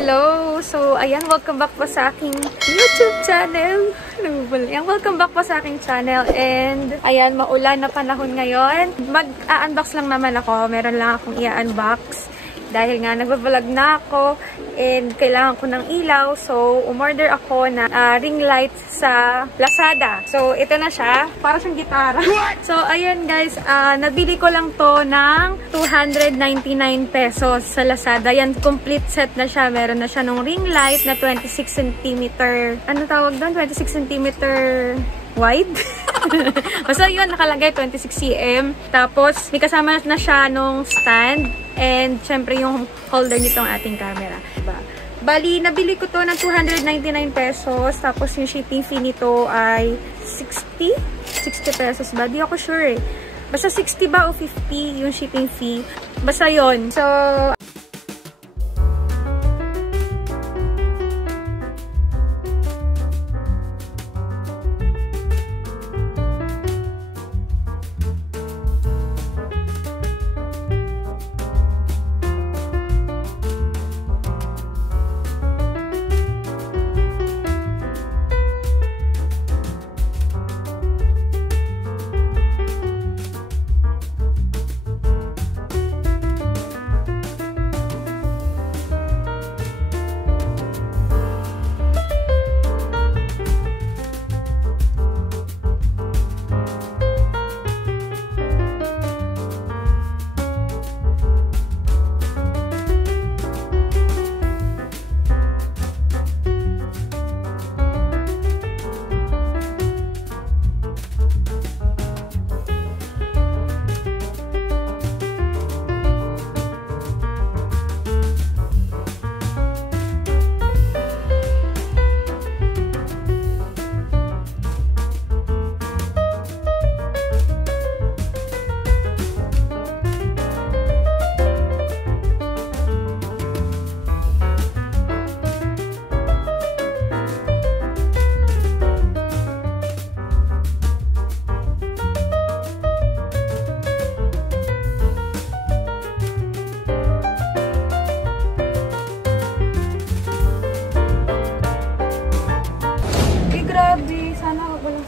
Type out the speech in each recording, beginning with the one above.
Hello! So, ayan, welcome back po sa aking YouTube channel. Welcome back po sa aking channel. And, ayan, maulan na panahon ngayon. Mag-unbox lang naman ako. Meron lang akong i-unbox. Dahil nga, nagbablog na ako. And, kailangan ko ng ilaw. So, umorder ako na ring light sa Lazada. So, ito na siya. Para siyang gitara. So, ayan guys. Nabili ko lang to ng 299 pesos sa Lazada. Yan, complete set na siya. Meron na siya ng ring light na 26 cm. Ano tawag doon? 26 cm wide. Basta yun, nakalagay 26 cm. Tapos, may kasama na siya nung stand. And, syempre, yung holder nitong ating camera. Diba? Bali, nabili ko to ng 299 pesos. Tapos, yung shipping fee nito ay 60 pesos ba? Di ako sure eh. Basta 60 ba o 50 yung shipping fee. Basta yun. So,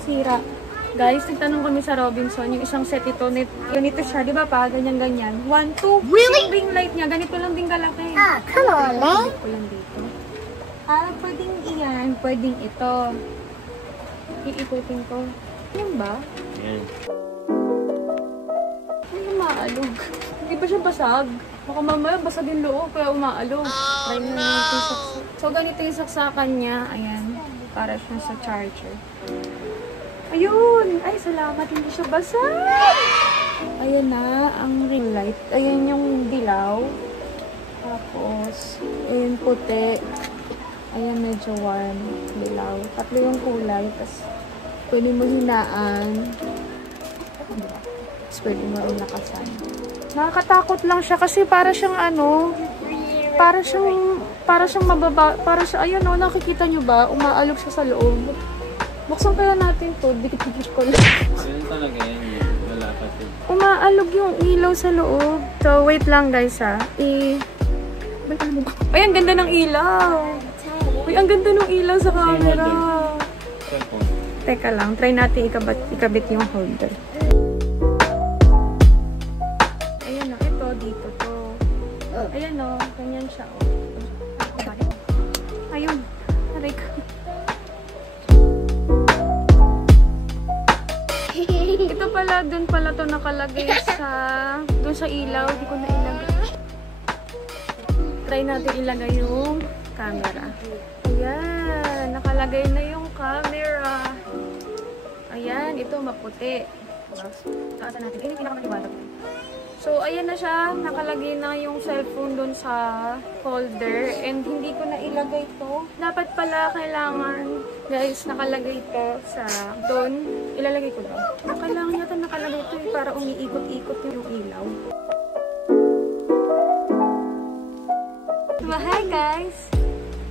sira. Guys, nagtanong kami sa Robinson, yung isang set ito, ganito siya, di ba pa? Ganyan-ganyan. 1, 2, really? Yung ring light niya, ganito lang din kalaki. Come on, man. Ko lang dito. Pwedeng iyan, pwedeng ito. Iikutin ko. Yan ba? Yan. Hindi umaalog. Hindi ba siya basag? Baka mamaya basag yung loob, kaya umaalog. Try na natin yung saksak. So, ganito yung saksakan niya. Ayan. Para siya sa charger. Ayun! Ay, salamat. Hindi siya basag. Ayan na, ang ring light. Ayan yung dilaw. Tapos, ayan puti. Ayan medyo warm. Dilaw. Tatlo yung kulay. Tapos, pwede mo hinaan. Tapos, pwede mo rin nakasan. Nakakatakot lang siya kasi para siyang ano, para siyang mababa, ayan o, nakikita nyo ba? Umaalog siya sa loob. Buksan kaya natin to, dikit-dikit ko lang. Ganun talaga yan, wala kasi. Umaalog yung ilaw sa loob. So, wait lang guys ha. Ay, ang ganda ng ilaw. Uy, ang ganda ng ilaw sa camera. Teka lang, try natin ikabit yung holder. Ayan o, ito, dito to. Ayan o, ganyan siya o. Ayun, aray ko. Ito pala, dun pala to nakalagay dun sa ilaw. Hindi ko na ilagay. Try natin ilagay yung camera. Ayan, nakalagay na yung camera. Ayan, ito maputi. Taasan natin. Ini pinakamatiwala. So, ayan na siya. Nakalagay na yung cellphone dun sa holder. And hindi ko na ilagay to. Dapat pala kailangan, guys, nakalagay to sa dun. Ilalagay ko doon. Kailangan yata nakalagay to para umiikot-ikot yung ilaw. Hi guys!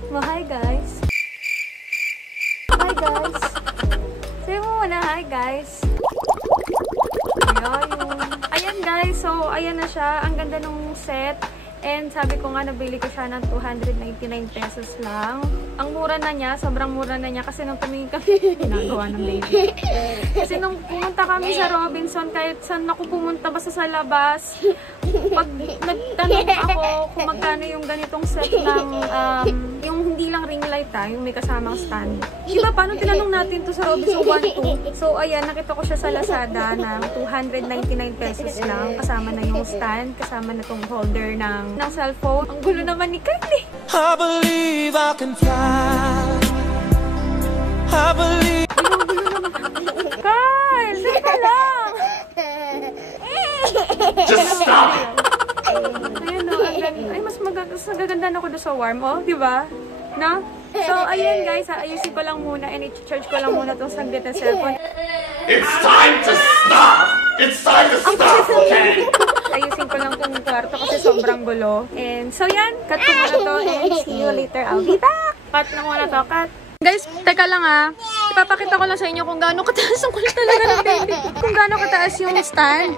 Hi guys! Hi guys! Say mo muna, hi guys! Ayan guys, so ayan na siya. Ang ganda nung set. And sabi ko nga, nabili ko siya ng 299 pesos lang. Ang mura na niya, sobrang mura na niya kasi nung tumingin kami, ginagawa ng baby. Kasi nung pumunta kami sa Robinson, kahit saan ako pumunta basta sa labas, pag nagtanong ako kung magkano yung ganitong set ng, yung hindi lang ring light yung may kasamang stand. Diba, paano tinanong natin to sa Robinson 1-2? So, ayan, nakita ko siya sa Lazada ng 299 pesos lang. Kasama na yung stand, kasama na tong holder ng cellphone. Ang gulo naman ni Kylie. I believe I can fly. I believe. Kyle, saka lang. Just stop. Ayan o, ay mas magaganda na ako doon sa warm, oh, di ba? No? So, ayan guys, ayusin ko lang muna and i-charge ko lang muna itong saglit na cellphone. It's time to stop. It's time to stop, okay? Ayusin ko lang itong kwarto kasi sobrang gulo. And so yan, cut ko muna to and see you later. I'll be back! Cut na muna to, cut! Guys, teka lang ipapakita ko lang sa inyo kung gaano kataas ang kulit talaga ng baby. Kung gaano kataas yung stand.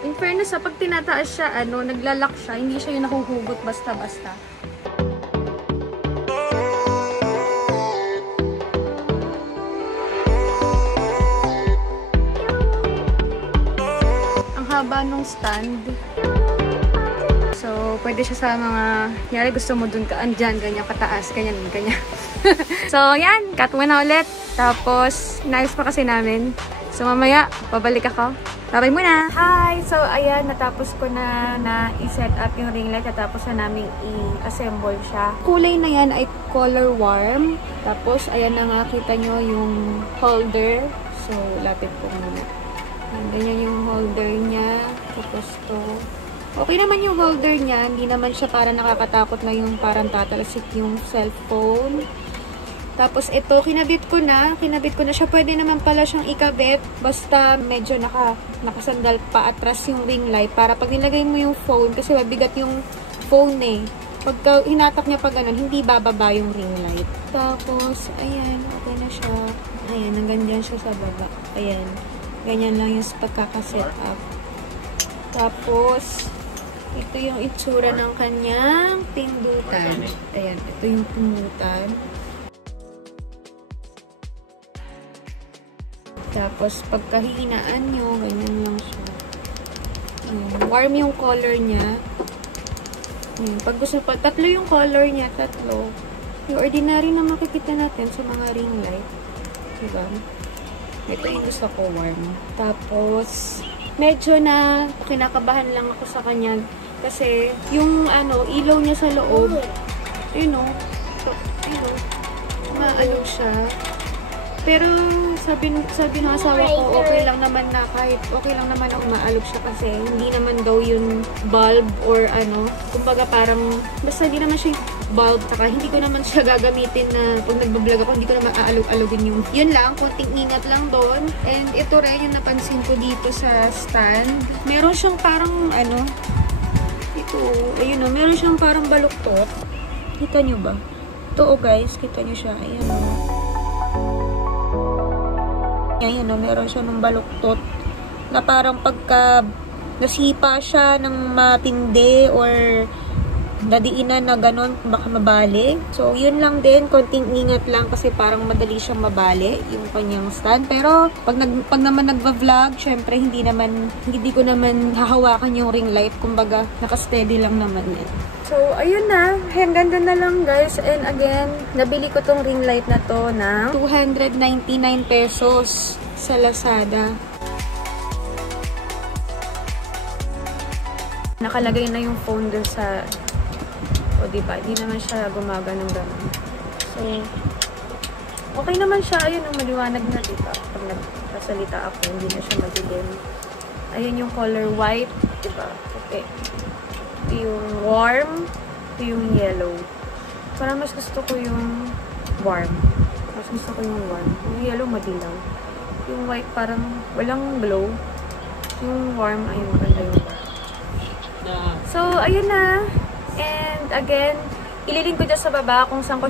In fairness, pag tinataas siya, naglalak siya, hindi siya yung nahuhugot basta-basta. Haba nung stand. So, pwede siya sa mga, yari gusto mo dun ka, andyan, ganyan, kataas, ganyan, ganyan. So, yan, cut mo na ulit. Tapos, inayos pa kasi namin. So, mamaya, babalik ako. Babay muna! Hi! So, ayan, natapos ko na i-set up yung ring light. Natapos na namin i-assemble siya. Kulay na yan ay color warm. Tapos, ayan na nga, kita nyo yung holder. So, lapit ko muna. Ganyan yung holder niya. Tapos to. Okay naman yung holder niya. Hindi naman siya para nakakatakot na yung parang tatalsik yung cellphone. Tapos ito, kinabit ko na. Kinabit ko na siya. Pwede naman pala siyang ikabit. Basta medyo nakasandal pa atras yung ring light. Para pag nilagay mo yung phone, kasi mabigat yung phone eh. Pag hinatak niya pa ganun, hindi bababa yung ring light. Tapos, ayan. Okay na siya. Ayan, hanggang dyan siya sa baba. Ayan. Ganyan lang yung pagkakaset up. Tapos, ito yung itsura ng kanyang pindutan. Ayan, ito yung pindutan. Tapos, pagkahinaan nyo, ganyan lang siya. Warm yung color niya. Pag gusto pa, tatlo yung color niya, tatlo. Yung ordinary na makikita natin sa mga ring light. Diba? Ito yung gusto ko, warm. Tapos, medyo na kinakabahan lang ako sa kanya. Kasi, yung ilaw niya sa loob, maano siya. Pero, sabi ng asawa ko, okay lang naman na kahit okay lang naman na umaalog siya kasi hindi naman daw yung bulb or kumbaga parang, basta hindi naman siya bulb, saka hindi ko naman siya gagamitin na pag nagbablog ako, hindi ko naman aalog-alogin yung yun lang, kunting ingat lang doon. And ito rin yung napansin ko dito sa stand. Meron siyang parang ito, ayun meron siyang parang baluktot. Kita nyo ba? Ito guys, kita nyo siya. Ayan meron siya ng baluktot na parang pagka nasipa siya ng matindi or nadiinan na ganon, baka mabali. So, yun lang din. Konting ingat lang kasi parang madali siyang mabali yung kanyang stand. Pero, pag naman nagva-vlog, syempre, hindi ko naman hahawakan yung ring light. Kumbaga, naka-steady lang naman eh. So, ayun na. Hanggang doon na lang, guys. And again, nabili ko tong ring light na to na 299 pesos sa Lazada. Nakalagay na yung phone doon sa o diba, hindi naman siya gumagano ng gano'n. So, okay naman siya. Ayun, ang maliwanag na dito. Pag nagsasalita ako, hindi na siya madilim. Ayun yung color white, diba? Okay. Ito yung warm, ito yung yellow. Parang mas gusto ko yung warm. Mas gusto ko yung warm. Yung yellow, madilaw. Yung white, parang walang glow. Yung warm, ayun, maganda yung warm. So, ayun na. And again, ililink ko dyan sa baba kung saan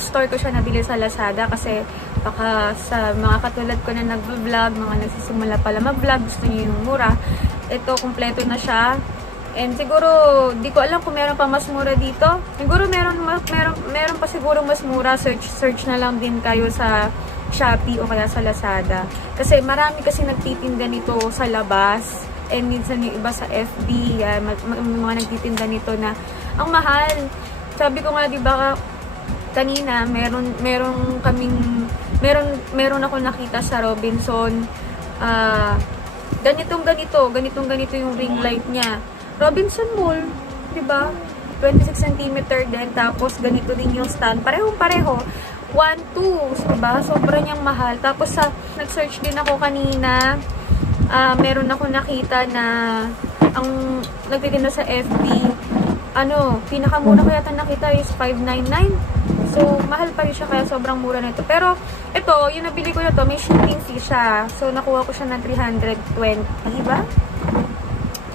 store ko siya nabili sa Lazada kasi baka sa mga katulad ko na nagvo-vlog, mga nagsisimula pala mag-vlog, gusto niyo yung mura. Ito, kompleto na siya. And siguro, di ko alam kung meron pa mas mura dito. Siguro meron pa siguro mas mura. Search na lang din kayo sa Shopee o kaya sa Lazada. Kasi marami kasi nagtitinda nito sa labas. And minsan yung iba sa FB, mga nagtitinda nito na ang mahal. Sabi ko nga, di ba, kanina, meron ako nakita sa Robinson. Ganito yung ring light niya. Robinson Mall, di ba? 26 cm din. Tapos, ganito din yung stand. Pareho. 1.2, diba? Sobra niyang mahal. Tapos, nag-search din ako kanina. Meron ako nakita na ang nagtitinda sa FB, pinakamura ko yata nakita is $599. So, mahal pa rin siya kaya sobrang mura nito. Pero, ito, yung nabili ko na to, may shipping fee siya. So, nakuha ko siya ng 320, ba?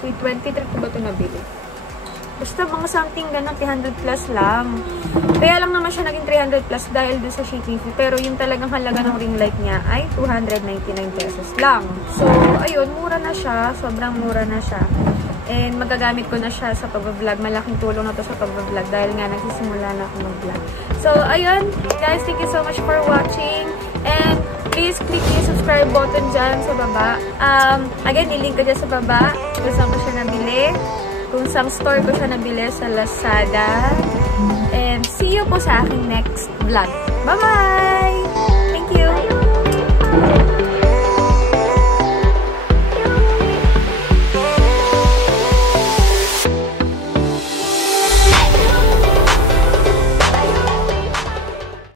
323 ko ba ito nabili? Basta mga something ganun, 300 plus lang. Kaya lang naman siya naging 300 plus dahil dun sa shipping fee. Pero yung talagang halaga ng ring light niya ay 299 pesos lang. So, ayun, mura na siya. Sobrang mura na siya. And magagamit ko na siya sa pag-vlog. Malaking tulong na to sa pag-vlog dahil nga nagsisimula na ako mag-vlog. So, ayun. Guys, thank you so much for watching. And please click yung subscribe button dyan sa baba. Again, nilink ko dyan sa baba kung saan ko siya nabili. Kung saan store ko siya nabili sa Lazada. And see you po sa aking next vlog. Bye-bye! Thank you!